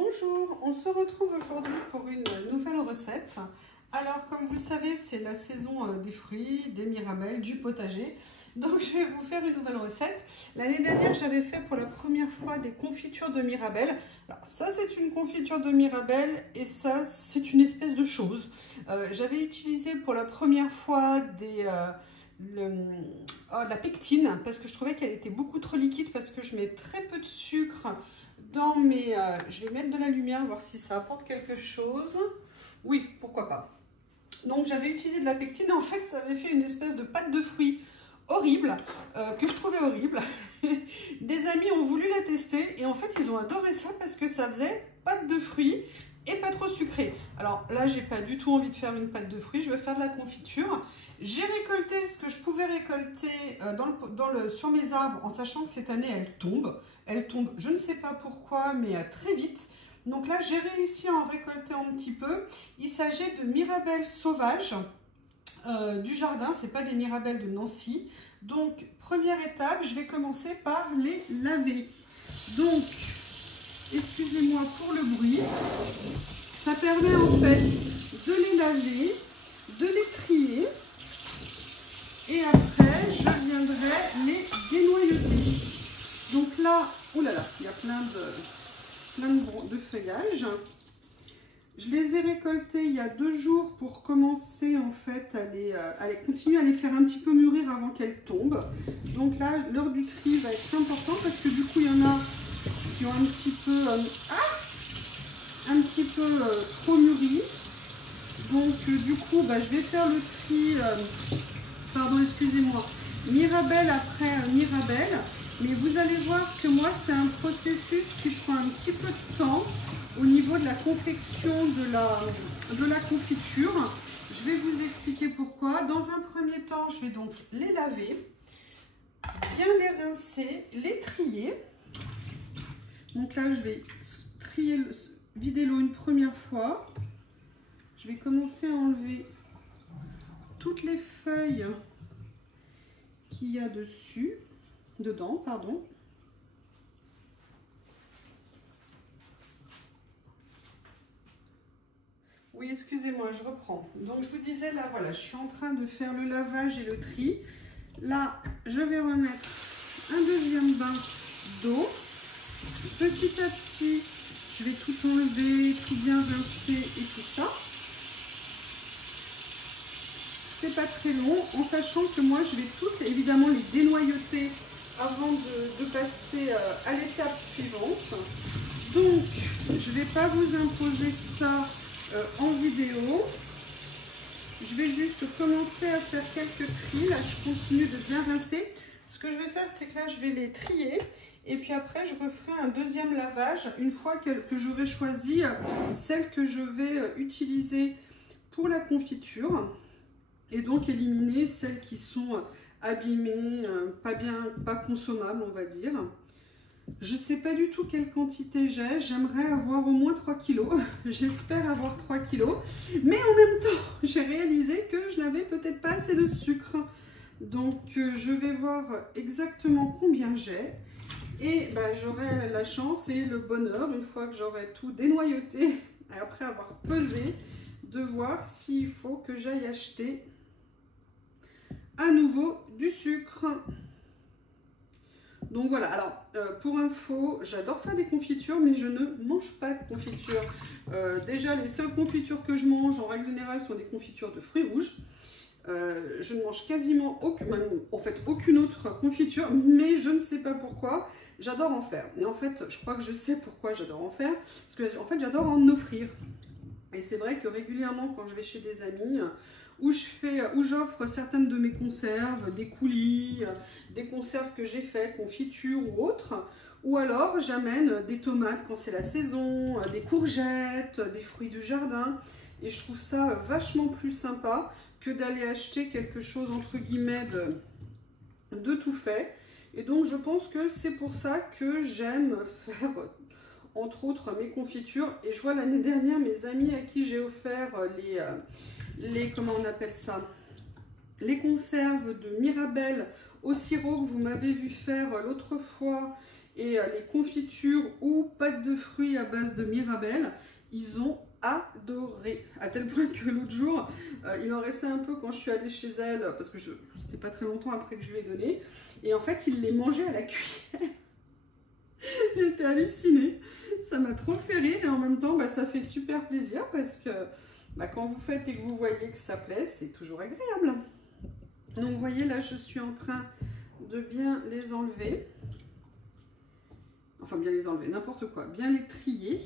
Bonjour, on se retrouve aujourd'hui pour une nouvelle recette. Alors, comme vous le savez, c'est la saison des fruits, des mirabelles, du potager. Donc, je vais vous faire une nouvelle recette. L'année dernière, j'avais fait pour la première fois des confitures de mirabelles. Alors, ça, c'est une confiture de mirabelles et ça, c'est une espèce de chose. J'avais utilisé pour la première fois la pectine parce que je trouvais qu'elle était beaucoup trop liquide parce que je mets très peu de sucre dans mes... je vais mettre de la lumière, voir si ça apporte quelque chose. Oui, pourquoi pas. Donc j'avais utilisé de la pectine et en fait ça avait fait une espèce de pâte de fruits horrible, que je trouvais horrible. Des amis ont voulu la tester et en fait ils ont adoré ça parce que ça faisait pâte de fruits et pas trop sucré. Alors là j'ai pas du tout envie de faire une pâte de fruits, je vais faire de la confiture. J'ai récolté ce que je pouvais récolter sur mes arbres en sachant que cette année elle tombe. Elle tombe, je ne sais pas pourquoi, mais très vite. Donc là j'ai réussi à en récolter un petit peu. Il s'agit de mirabelles sauvages du jardin, c'est pas des mirabelles de Nancy. Donc première étape, je vais commencer par les laver. Donc, excusez-moi pour le bruit. Ça permet en fait de les laver, de les trier. Et après, je viendrai les dénoyauter. Donc là, oh là là, il y a plein de feuillages. Je les ai récoltés il y a 2 jours pour commencer en fait à continuer à les faire un petit peu mûrir avant qu'elles tombent. Donc là, l'heure du tri va être important parce que du coup, il y en a qui ont un petit peu trop mûri. Donc du coup, je vais faire le tri. Pardon, excusez-moi, mirabelle après mirabelle, mais vous allez voir que moi c'est un processus qui prend un petit peu de temps au niveau de la confection de la confiture. Je vais vous expliquer pourquoi. Dans un premier temps, je vais donc les laver, bien les rincer, les trier. Donc là, je vais vider l'eau une première fois. Je vais commencer à enlever toutes les feuilles qu'il y a dedans. Oui, excusez-moi, je reprends. Donc je vous disais, là voilà, je suis en train de faire le lavage et le tri. Là, je vais remettre un deuxième bain d'eau. Petit à petit, je vais tout enlever, tout bien rincer et tout ça. C'est pas très long, en sachant que moi je vais toutes évidemment les dénoyauter avant de passer à l'étape suivante. Donc je vais pas vous imposer ça en vidéo. Je vais juste commencer à faire quelques tris. Là je continue de bien rincer. Ce que je vais faire, c'est que là je vais les trier et puis après je referai un deuxième lavage une fois que j'aurai choisi celle que je vais utiliser pour la confiture. Et donc éliminer celles qui sont abîmées, pas consommables, on va dire. Je ne sais pas du tout quelle quantité j'ai. J'aimerais avoir au moins 3 kg. J'espère avoir 3 kg. Mais en même temps, j'ai réalisé que je n'avais peut-être pas assez de sucre. Donc je vais voir exactement combien j'ai. Et j'aurai la chance et le bonheur, une fois que j'aurai tout dénoyauté, après avoir pesé, de voir s'il faut que j'aille acheter à nouveau du sucre. Donc voilà, alors pour info, j'adore faire des confitures, mais je ne mange pas de confiture. Déjà, les seules confitures que je mange en règle générale sont des confitures de fruits rouges. Je ne mange quasiment aucune autre confiture, mais je ne sais pas pourquoi. J'adore en faire. Et en fait, je crois que je sais pourquoi j'adore en faire. Parce que en fait, j'adore en offrir. Et c'est vrai que régulièrement, quand je vais chez des amis, où j'offre certaines de mes conserves, des coulis, des conserves que j'ai fait, confitures ou autres, ou alors j'amène des tomates quand c'est la saison, des courgettes, des fruits du jardin, et je trouve ça vachement plus sympa que d'aller acheter quelque chose entre guillemets de tout fait. Et donc je pense que c'est pour ça que j'aime faire entre autres mes confitures. Et je vois l'année dernière mes amis à qui j'ai offert comment on appelle ça, les conserves de mirabelles au sirop que vous m'avez vu faire l'autre fois Et les confitures ou pâtes de fruits à base de Mirabelle, ils ont adoré. À tel point que l'autre jour, il en restait un peu quand je suis allée chez elle, parce que c'était pas très longtemps après que je lui ai donné. Et en fait, il les mangeait à la cuillère. J'étais hallucinée. Ça m'a trop fait rire et en même temps, ça fait super plaisir parce que quand vous faites et que vous voyez que ça plaît, c'est toujours agréable. Donc, vous voyez, là, je suis en train de bien les enlever. Enfin, bien les enlever, n'importe quoi. Bien les trier.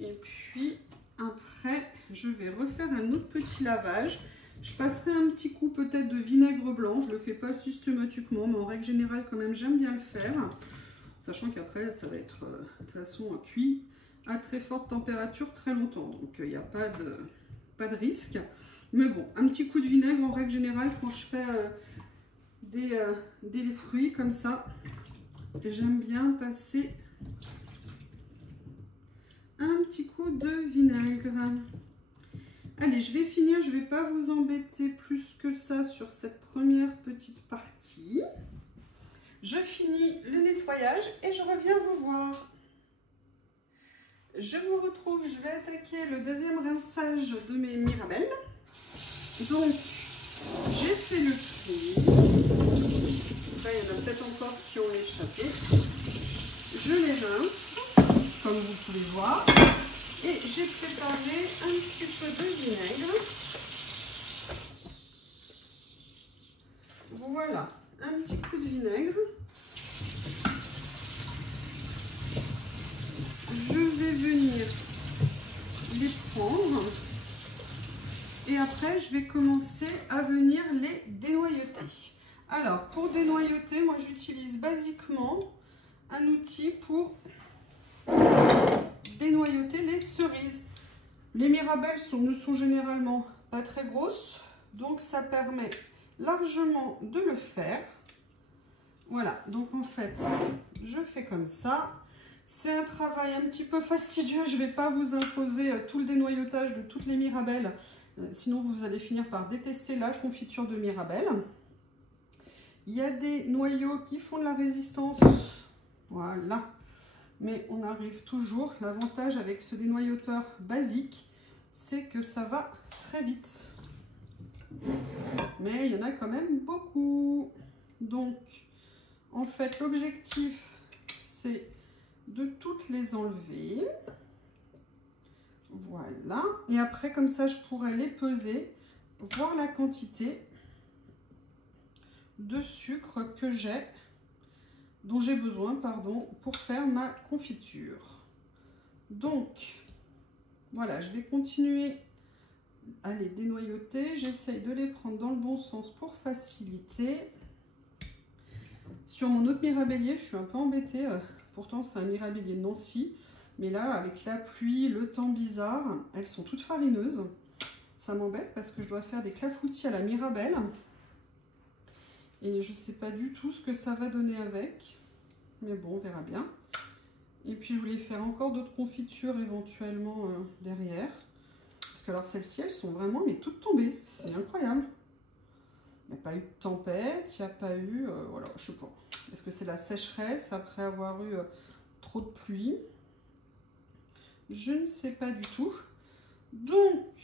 Et puis, après, je vais refaire un autre petit lavage. Je passerai un petit coup peut-être de vinaigre blanc. Je ne le fais pas systématiquement, mais en règle générale, quand même, j'aime bien le faire. Sachant qu'après, ça va être de toute façon cuit à très forte température très longtemps. Donc, il n'y a pas de risque. Mais bon, un petit coup de vinaigre en règle générale quand je fais des fruits comme ça. J'aime bien passer un petit coup de vinaigre. Allez, je vais finir. Je ne vais pas vous embêter plus que ça sur cette première petite partie. Je finis le nettoyage et je reviens vous voir. Je vous retrouve. Je vais attaquer le deuxième rinçage de mes Mirabelle. Donc, j'ai fait le tri. Là, il y en a peut-être encore qui ont échappé. Je les rince, comme vous pouvez voir. Et j'ai préparé un petit peu de vinaigre. Voilà, un petit coup de vinaigre. Je vais venir les prendre. Et après, je vais commencer à venir les dénoyauter. Alors, pour dénoyauter, moi j'utilise basiquement un outil pour dénoyauter les cerises. Les Mirabelles ne sont généralement pas très grosses, donc ça permet largement de le faire. Voilà, donc en fait, je fais comme ça. C'est un travail un petit peu fastidieux, je ne vais pas vous imposer tout le dénoyautage de toutes les Mirabelles. Sinon, vous allez finir par détester la confiture de Mirabelle. Il y a des noyaux qui font de la résistance. Voilà. Mais on arrive toujours. L'avantage avec ce dénoyauteur basique, c'est que ça va très vite. Mais il y en a quand même beaucoup. Donc, en fait, l'objectif, c'est de toutes les enlever. Voilà. Et après, comme ça, je pourrais les peser, voir la quantité de sucre que dont j'ai besoin, pardon, pour faire ma confiture. Donc, voilà, je vais continuer à les dénoyauter. J'essaye de les prendre dans le bon sens pour faciliter. Sur mon autre mirabellier, je suis un peu embêtée. Pourtant, c'est un mirabellier de Nancy. Mais là, avec la pluie, le temps bizarre, elles sont toutes farineuses. Ça m'embête parce que je dois faire des clafoutis à la Mirabelle. Et je ne sais pas du tout ce que ça va donner avec. Mais bon, on verra bien. Et puis, je voulais faire encore d'autres confitures éventuellement derrière. Parce que alors, celles-ci, elles sont vraiment toutes tombées. C'est incroyable. Il n'y a pas eu de tempête, il n'y a pas eu... voilà, je sais pas. Est-ce que c'est la sécheresse après avoir eu trop de pluie? Je ne sais pas du tout. Donc,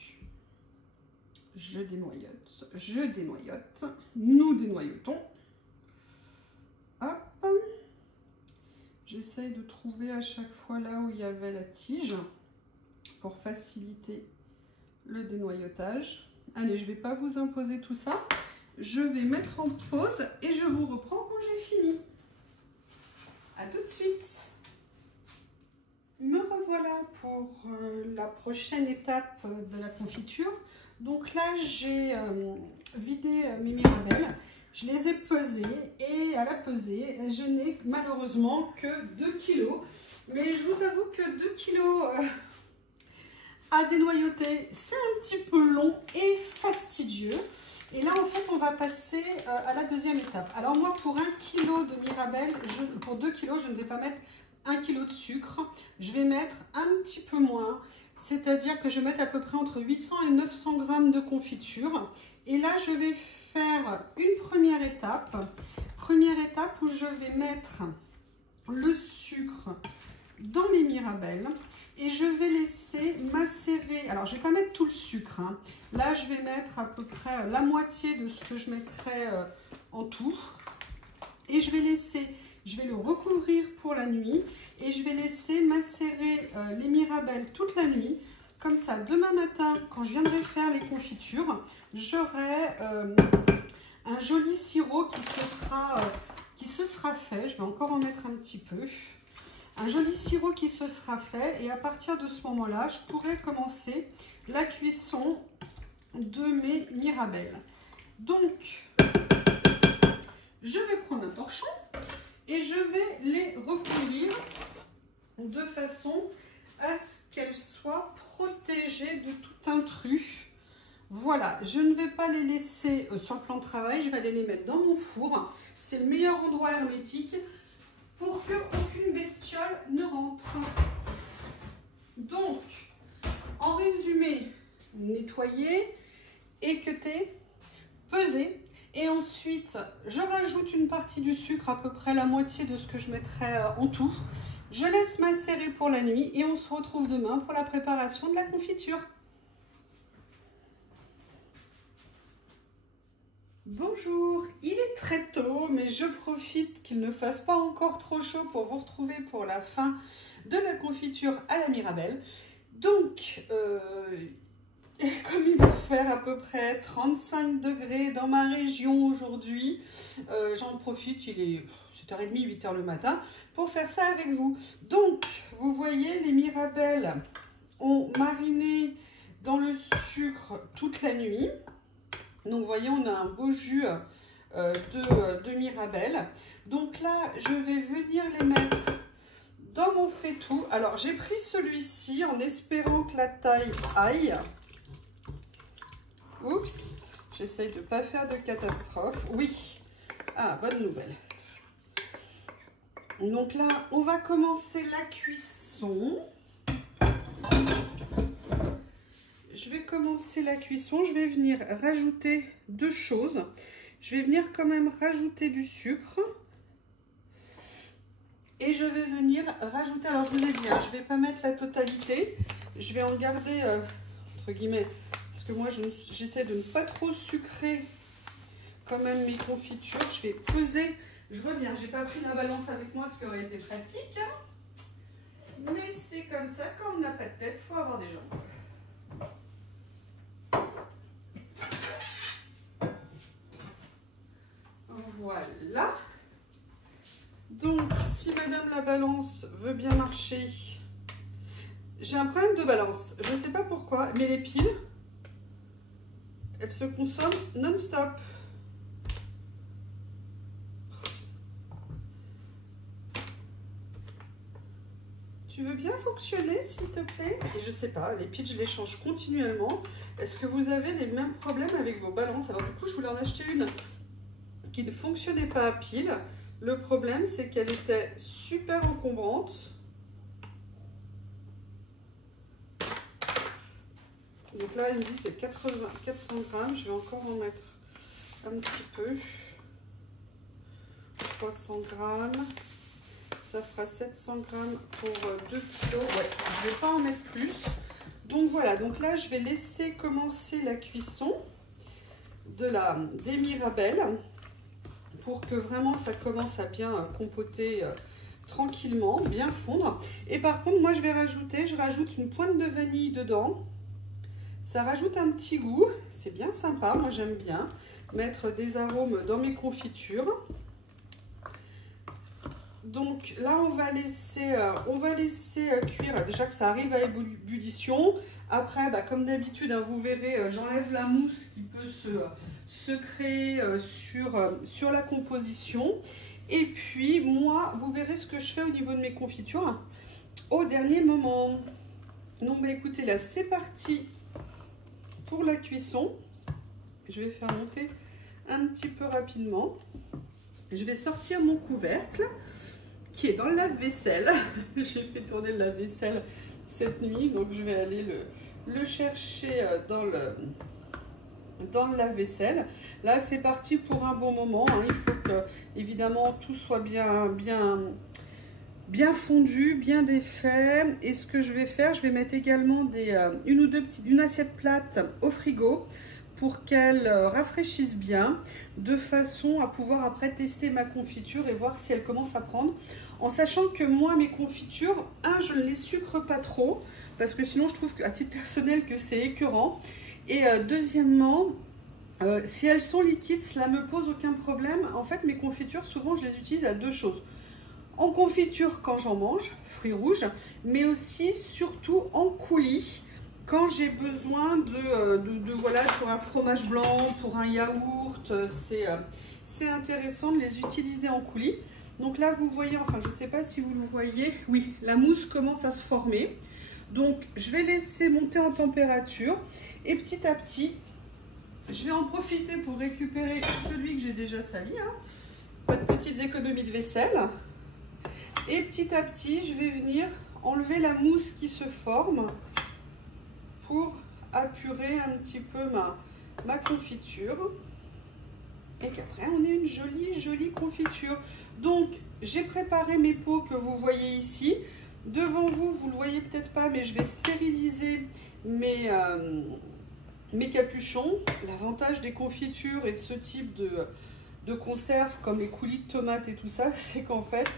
je dénoyote, nous dénoyotons. Hop. J'essaye de trouver à chaque fois là où il y avait la tige pour faciliter le dénoyautage. Allez, je ne vais pas vous imposer tout ça. Je vais mettre en pause et je vous reprends quand j'ai fini. À tout de suite. Me revoilà pour la prochaine étape de la confiture. Donc là, j'ai vidé mes Mirabelles. Je les ai pesées et à la pesée, je n'ai malheureusement que 2 kg. Mais je vous avoue que 2 kg à dénoyauter, c'est un petit peu long et fastidieux. Et là, en fait, on va passer à la deuxième étape. Alors moi, pour 1 kg de Mirabelle, pour 2 kg, je ne vais pas mettre 1 kg de sucre. Je vais mettre un petit peu moins. C'est-à-dire que je vais mettre à peu près entre 800 et 900 g de confiture. Et là, je vais faire une première étape. première étape où je vais mettre le sucre dans mes mirabelles et je vais laisser macérer. Alors, je ne vais pas mettre tout le sucre, hein. Là, je vais mettre à peu près la moitié de ce que je mettrai en tout. Et je vais le recouvrir pour la nuit et je vais laisser macérer les mirabelles toute la nuit. Comme ça, demain matin, quand je viendrai faire les confitures, j'aurai un joli sirop qui se sera fait. Je vais encore en mettre un petit peu. Un joli sirop qui se sera fait et à partir de ce moment-là, je pourrai commencer la cuisson de mes mirabelles. Donc, je vais prendre un torchon et je vais les recouvrir de façon à ce qu'elles soient protégées de tout intrus. Voilà, je ne vais pas les laisser sur le plan de travail, je vais aller les mettre dans mon four. C'est le meilleur endroit hermétique pour qu'aucune bestiole ne rentre. Donc, en résumé, nettoyer, équeuter, peser. Et ensuite, je rajoute une partie du sucre, à peu près la moitié de ce que je mettrai en tout. Je laisse macérer pour la nuit et on se retrouve demain pour la préparation de la confiture. Bonjour, il est très tôt, mais je profite qu'il ne fasse pas encore trop chaud pour vous retrouver pour la fin de la confiture à la mirabelle. Donc, comme il va faire à peu près 35 degrés dans ma région aujourd'hui, j'en profite, il est 7h30, 8h le matin, pour faire ça avec vous. Donc, vous voyez, les mirabelles ont mariné dans le sucre toute la nuit. Donc, vous voyez, on a un beau jus de mirabelles. Donc là, je vais venir les mettre dans mon faitout. Alors, j'ai pris celui-ci en espérant que la taille aille. Oups, j'essaye de ne pas faire de catastrophe. Oui, ah, bonne nouvelle. Donc là, on va commencer la cuisson. Je vais commencer la cuisson. Je vais venir rajouter deux choses. Je vais venir quand même rajouter du sucre. Et je vais venir rajouter, alors je vous ai dit, hein, je ne vais pas mettre la totalité. Je vais en garder, entre guillemets, parce que moi j'essaie de ne pas trop sucrer quand même mes confitures. Je vais peser, je reviens, j'ai pas pris la balance avec moi, ce qui aurait été pratique. Mais c'est comme ça, quand on n'a pas de tête, il faut avoir des jambes. Voilà. Donc, si Madame la Balance veut bien marcher, j'ai un problème de balance. Je ne sais pas pourquoi, mais les piles, elles se consomment non-stop. Tu veux bien fonctionner, s'il te plaît? Et je sais pas, les piles, je les change continuellement. Est-ce que vous avez les mêmes problèmes avec vos balances? Alors du coup, je voulais en acheter une qui ne fonctionnait pas à pile. Le problème, c'est qu'elle était super encombrante. Donc là, il me dit c'est 400 grammes. Je vais encore en mettre un petit peu. 300 grammes. Ça fera 700 grammes pour 2 kilos. Ouais, je ne vais pas en mettre plus. Donc voilà, donc là, je vais laisser commencer la cuisson des mirabelles pour que vraiment ça commence à bien compoter tranquillement, bien fondre. Et par contre, moi, je rajoute une pointe de vanille dedans. Ça rajoute un petit goût. C'est bien sympa. Moi, j'aime bien mettre des arômes dans mes confitures. Donc là, on va laisser cuire, déjà que ça arrive à ébullition. Après, bah, comme d'habitude, hein, vous verrez, j'enlève la mousse qui peut se créer sur la composition. Et puis, moi, vous verrez ce que je fais au niveau de mes confitures au dernier moment. Donc, bah, écoutez, là, c'est parti pour la cuisson. Je vais faire monter un petit peu rapidement. Je vais sortir mon couvercle qui est dans le lave-vaisselle. J'ai fait tourner le lave-vaisselle cette nuit, donc je vais aller le chercher dans dans le lave-vaisselle. Là, c'est parti pour un bon moment. Hein. Il faut que, évidemment, tout soit bien fondu, bien défait. Et ce que je vais faire, je vais mettre également une assiette plate au frigo pour qu'elle rafraîchisse bien, de façon à pouvoir après tester ma confiture et voir si elle commence à prendre. En sachant que moi, mes confitures, je ne les sucre pas trop, parce que sinon je trouve qu'à titre personnel que c'est écœurant. Et deuxièmement, si elles sont liquides, cela ne me pose aucun problème. En fait, mes confitures, souvent, je les utilise à deux choses. En confiture quand j'en mange, fruits rouges, mais aussi, surtout, en coulis, quand j'ai besoin voilà, pour un fromage blanc, pour un yaourt, c'est intéressant de les utiliser en coulis. Donc là, vous voyez, enfin, je ne sais pas si vous le voyez, oui, la mousse commence à se former. Donc, je vais laisser monter en température et petit à petit, je vais en profiter pour récupérer celui que j'ai déjà sali. Hein. Pas de petites économies de vaisselle. Et petit à petit, je vais venir enlever la mousse qui se forme pour apurer un petit peu ma confiture. Et qu'après, on ait une jolie confiture. Donc, j'ai préparé mes pots que vous voyez ici. Devant vous, vous ne le voyez peut-être pas, mais je vais stériliser mes capuchons. L'avantage des confitures et de ce type de conserve, comme les coulis de tomates et tout ça, c'est qu'en fait,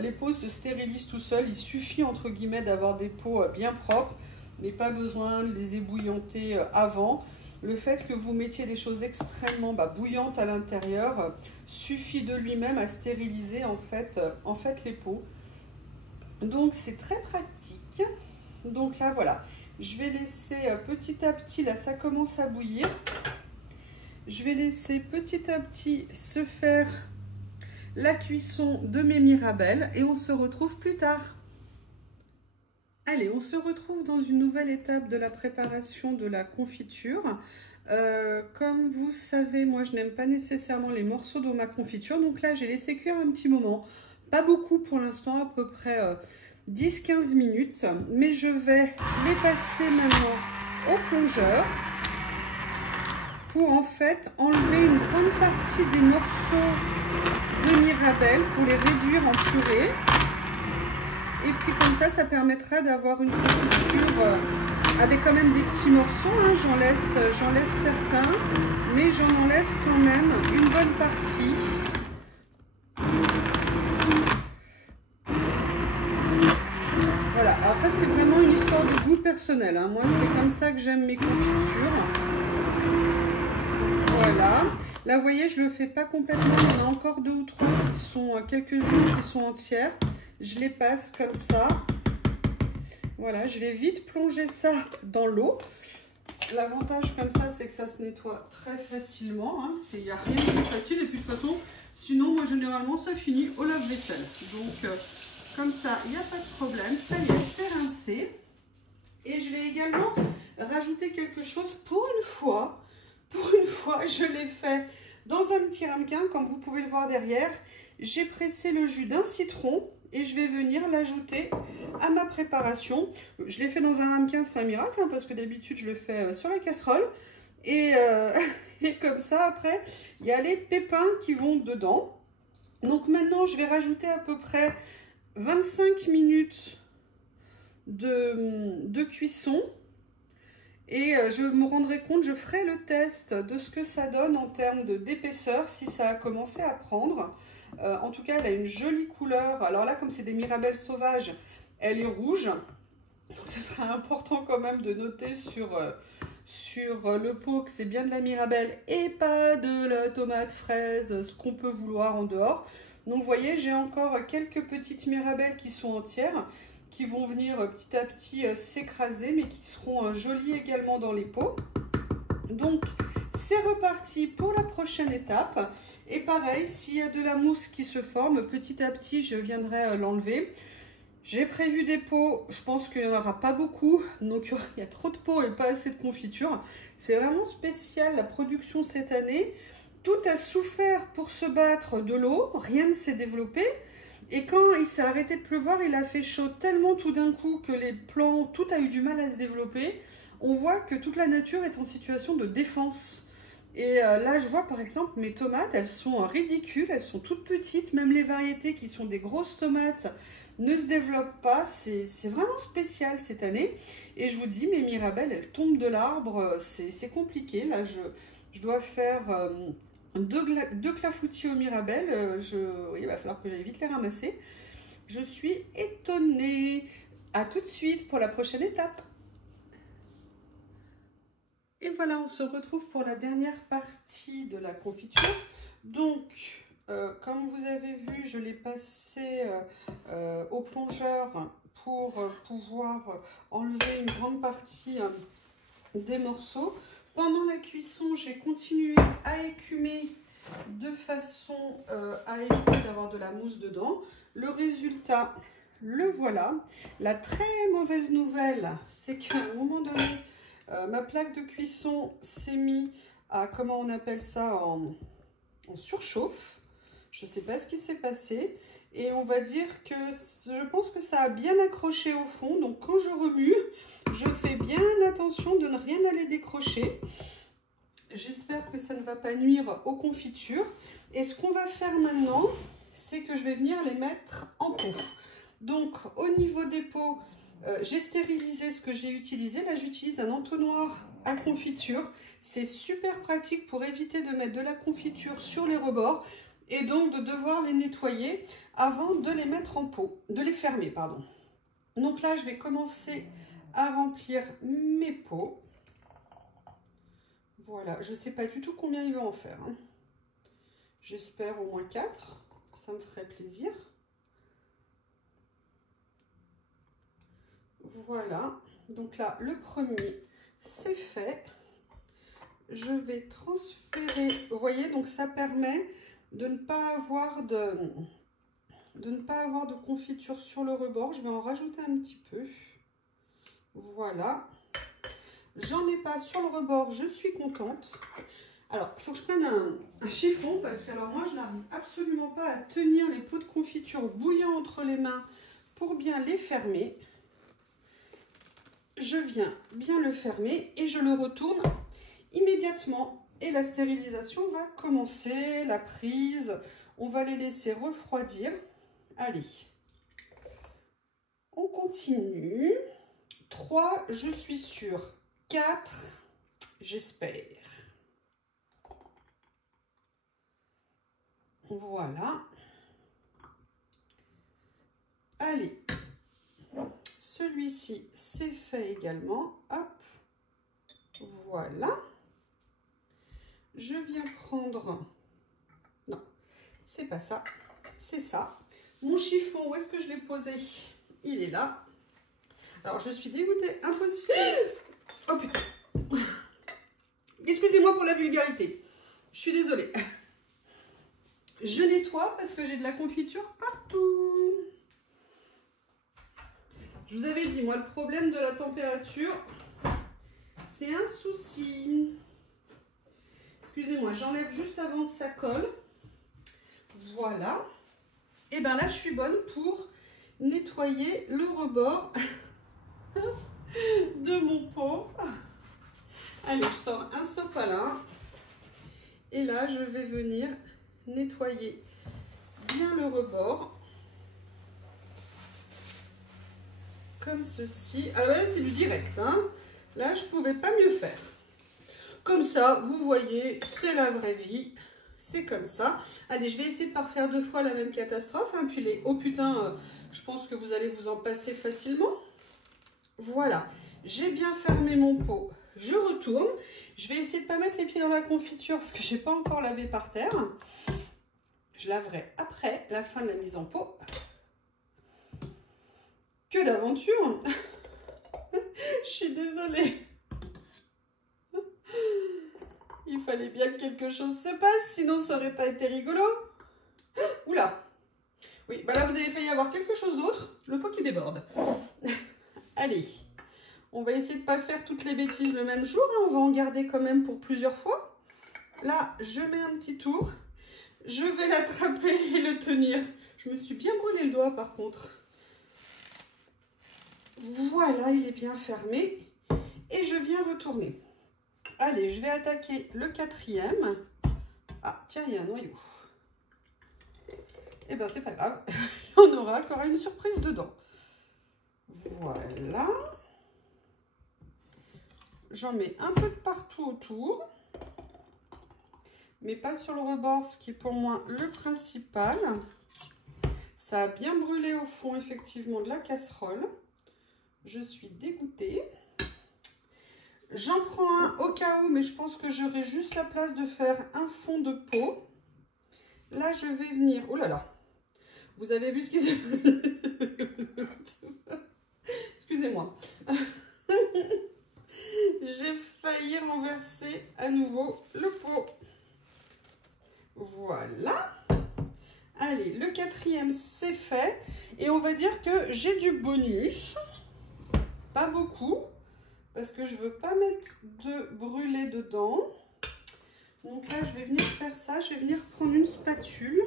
les pots se stérilisent tout seuls. Il suffit, entre guillemets, d'avoir des pots bien propres, mais pas besoin de les ébouillanter avant. Le fait que vous mettiez des choses extrêmement bouillantes à l'intérieur suffit de lui-même à stériliser en fait les pots. Donc c'est très pratique. Donc là voilà, je vais laisser petit à petit, là ça commence à bouillir. Je vais laisser petit à petit se faire la cuisson de mes mirabelles et on se retrouve plus tard. Allez, on se retrouve dans une nouvelle étape de la préparation de la confiture. Comme vous savez, moi je n'aime pas nécessairement les morceaux de ma confiture. Donc là, j'ai laissé cuire un petit moment. Pas beaucoup pour l'instant, à peu près 10-15 minutes. Mais je vais les passer maintenant au plongeur pour en fait enlever une grande partie des morceaux de mirabelle pour les réduire en purée. Et puis comme ça permettra d'avoir une confiture avec quand même des petits morceaux. Hein. J'en laisse certains, mais j'en enlève quand même une bonne partie. Voilà, alors ça c'est vraiment une histoire de goût personnel. Hein. Moi c'est comme ça que j'aime mes confitures. Voilà. Là vous voyez, je ne le fais pas complètement. Il y en a encore deux ou trois qui sont, quelques-unes qui sont entières. Je les passe comme ça. Voilà, je vais vite plonger ça dans l'eau. L'avantage comme ça, c'est que ça se nettoie très facilement. Hein. Il n'y a rien de plus facile. Et puis de toute façon, sinon, moi, généralement, ça finit au lave-vaisselle. Donc, comme ça, il n'y a pas de problème. Ça y est, c'est rincé. Et je vais également rajouter quelque chose pour une fois. Pour une fois, je l'ai fait dans un petit ramequin, comme vous pouvez le voir derrière. J'ai pressé le jus d'un citron. Et je vais venir l'ajouter à ma préparation. Je l'ai fait dans un ramequin, c'est un miracle, hein, parce que d'habitude, je le fais sur la casserole. Et comme ça, après, il y a les pépins qui vont dedans. Donc maintenant, je vais rajouter à peu près 25 minutes de cuisson. Et je me rendrai compte, je ferai le test de ce que ça donne en termes d'épaisseur, si ça a commencé à prendre. En tout cas, elle a une jolie couleur. Alors là, comme c'est des mirabelles sauvages, elle est rouge. Donc, ça sera important quand même de noter sur le pot que c'est bien de la mirabelle et pas de la tomate fraise, ce qu'on peut vouloir en dehors. Donc, vous voyez, j'ai encore quelques petites mirabelles qui sont entières, qui vont venir petit à petit s'écraser, mais qui seront jolies également dans les pots. Donc, c'est reparti pour la prochaine étape. Et pareil, s'il y a de la mousse qui se forme, petit à petit, je viendrai l'enlever. J'ai prévu des pots, je pense qu'il n'y en aura pas beaucoup. Donc, il y a trop de pots et pas assez de confiture. C'est vraiment spécial, la production cette année. Tout a souffert pour se battre de l'eau. Rien ne s'est développé. Et quand il s'est arrêté de pleuvoir, il a fait chaud tellement tout d'un coup que les plants, tout a eu du mal à se développer. On voit que toute la nature est en situation de défense. Et là, je vois par exemple mes tomates, elles sont ridicules, elles sont toutes petites. Même les variétés qui sont des grosses tomates ne se développent pas. C'est vraiment spécial cette année. Et je vous dis, mes mirabelles, elles tombent de l'arbre. C'est compliqué. Là, je dois faire deux clafoutis aux mirabelles. Oui, il va falloir que j'aille vite les ramasser. Je suis étonnée. À tout de suite pour la prochaine étape. Et voilà, on se retrouve pour la dernière partie de la confiture. Donc, comme vous avez vu, je l'ai passé au plongeur pour pouvoir enlever une grande partie des morceaux. Pendant la cuisson, j'ai continué à écumer de façon à éviter d'avoir de la mousse dedans. Le résultat, le voilà. La très mauvaise nouvelle, c'est qu'à un moment donné, ma plaque de cuisson s'est mise à, comment on appelle ça, en surchauffe. Je ne sais pas ce qui s'est passé. Et on va dire que je pense que ça a bien accroché au fond. Donc quand je remue, je fais bien attention de ne rien aller décrocher. J'espère que ça ne va pas nuire aux confitures. Et ce qu'on va faire maintenant, c'est que je vais venir les mettre en pot. Donc au niveau des pots, j'ai stérilisé ce que j'ai utilisé. Là, j'utilise un entonnoir à confiture. C'est super pratique pour éviter de mettre de la confiture sur les rebords et donc de devoir les nettoyer avant de les mettre en pot, de les fermer, pardon. Donc là, je vais commencer à remplir mes pots. Voilà, je ne sais pas du tout combien il va en faire, hein. J'espère au moins 4, ça me ferait plaisir. Voilà, donc là, le premier, c'est fait. Je vais transférer, vous voyez, donc ça permet de ne pas avoir de confiture sur le rebord. Je vais en rajouter un petit peu. Voilà. J'en ai pas sur le rebord, je suis contente. Alors, il faut que je prenne un chiffon parce que alors moi, je n'arrive absolument pas à tenir les pots de confiture bouillants entre les mains pour bien les fermer. Je viens bien le fermer et je le retourne immédiatement. Et la stérilisation va commencer, la prise, on va les laisser refroidir. Allez, on continue. 3, je suis sûre. 4, j'espère. Voilà. Allez, celui-ci, c'est fait également. Hop, voilà. Je viens prendre... Non, c'est pas ça, c'est ça. Mon chiffon, où est-ce que je l'ai posé? Il est là. Alors, je suis dégoûtée, impossible. Oh putain. Excusez-moi pour la vulgarité. Je suis désolée. Je nettoie parce que j'ai de la confiture partout. Je vous avais dit, moi, le problème de la température, c'est un souci. Excusez-moi, j'enlève juste avant que ça colle. Voilà. Et bien là, je suis bonne pour nettoyer le rebord de mon pot. Allez, je sors un sopalin. Et là, je vais venir nettoyer bien le rebord. Comme ceci. Ah ouais, c'est du direct, hein. Là, je ne pouvais pas mieux faire. Comme ça, vous voyez, c'est la vraie vie. C'est comme ça. Allez, je vais essayer de ne pas refaire 2 fois la même catastrophe. Hein. Puis les oh putain, je pense que vous allez vous en passer facilement. Voilà. J'ai bien fermé mon pot. Je retourne. Je vais essayer de ne pas mettre les pieds dans la confiture parce que je n'ai pas encore lavé par terre. Je laverai après la fin de la mise en pot. Que d'aventure! Je suis désolée. Il fallait bien que quelque chose se passe, sinon ça n'aurait pas été rigolo. Oula! Oui, bah là vous avez failli avoir quelque chose d'autre. Le pot qui déborde. Allez, on va essayer de ne pas faire toutes les bêtises le même jour. Hein. On va en garder quand même pour plusieurs fois. Là, je mets un petit tour. Je vais l'attraper et le tenir. Je me suis bien brûlé le doigt par contre. Voilà, il est bien fermé. Et je viens retourner. Allez, je vais attaquer le 4e. Ah, tiens, il y a un noyau. Eh ben, c'est pas grave. On aura encore une surprise dedans. Voilà. J'en mets un peu de partout autour. Mais pas sur le rebord, ce qui est pour moi le principal. Ça a bien brûlé au fond, effectivement, de la casserole. Je suis dégoûtée. J'en prends un au cas où, mais je pense que j'aurai juste la place de faire un fond de pot. Là, je vais venir... Oh là là! Vous avez vu ce qui s'est... Excusez-moi. J'ai failli renverser à nouveau le pot. Voilà. Allez, le 4e, c'est fait. Et on va dire que j'ai du bonus. Pas beaucoup. Parce que je ne veux pas mettre de brûlé dedans. Donc là, je vais venir faire ça. Je vais venir prendre une spatule.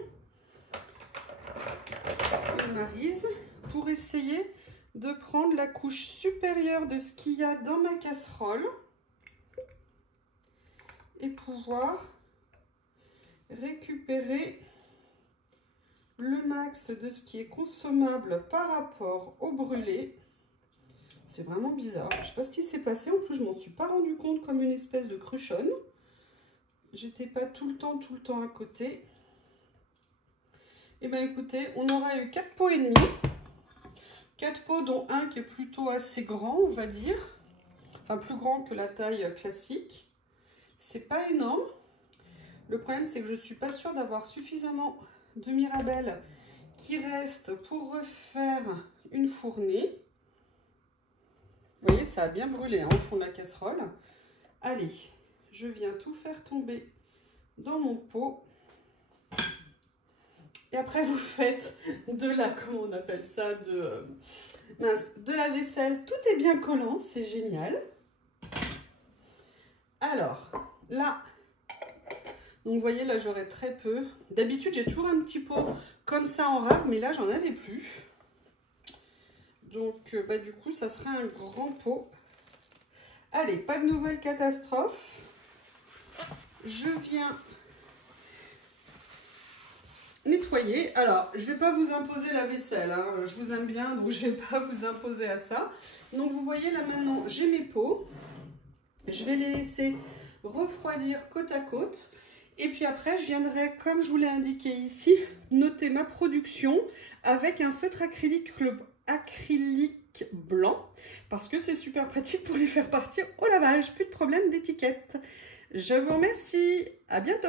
Une maryse. Pour essayer de prendre la couche supérieure de ce qu'il y a dans ma casserole. Et pouvoir récupérer le max de ce qui est consommable par rapport au brûlé. C'est vraiment bizarre. Je ne sais pas ce qui s'est passé. En plus, je m'en suis pas rendu compte comme une espèce de cruchonne. J'étais pas tout le temps à côté. Et bien écoutez, on aura eu 4 pots et demi. 4 pots dont un qui est plutôt assez grand, on va dire. Enfin, plus grand que la taille classique. C'est pas énorme. Le problème, c'est que je ne suis pas sûre d'avoir suffisamment de Mirabelle qui reste pour refaire une fournée. Vous voyez, ça a bien brûlé hein, au fond de la casserole. Allez, je viens tout faire tomber dans mon pot. Et après, vous faites de la, comment on appelle ça, de la vaisselle. Tout est bien collant, c'est génial. Alors, là, donc vous voyez, là, j'aurai très peu. D'habitude, j'ai toujours un petit pot comme ça en râpe, mais là, j'en avais plus. Donc, du coup, ça sera un grand pot. Allez, pas de nouvelles catastrophes. Je viens nettoyer. Alors, je ne vais pas vous imposer la vaisselle. Hein. Je vous aime bien, donc je ne vais pas vous imposer à ça. Donc, vous voyez, là, maintenant, j'ai mes pots. Je vais les laisser refroidir côte à côte. Et puis après, je viendrai, comme je vous l'ai indiqué ici, noter ma production avec un feutre acrylique blanc. Parce que c'est super pratique pour les faire partir au lavage. Plus de problème d'étiquette. Je vous remercie. À bientôt.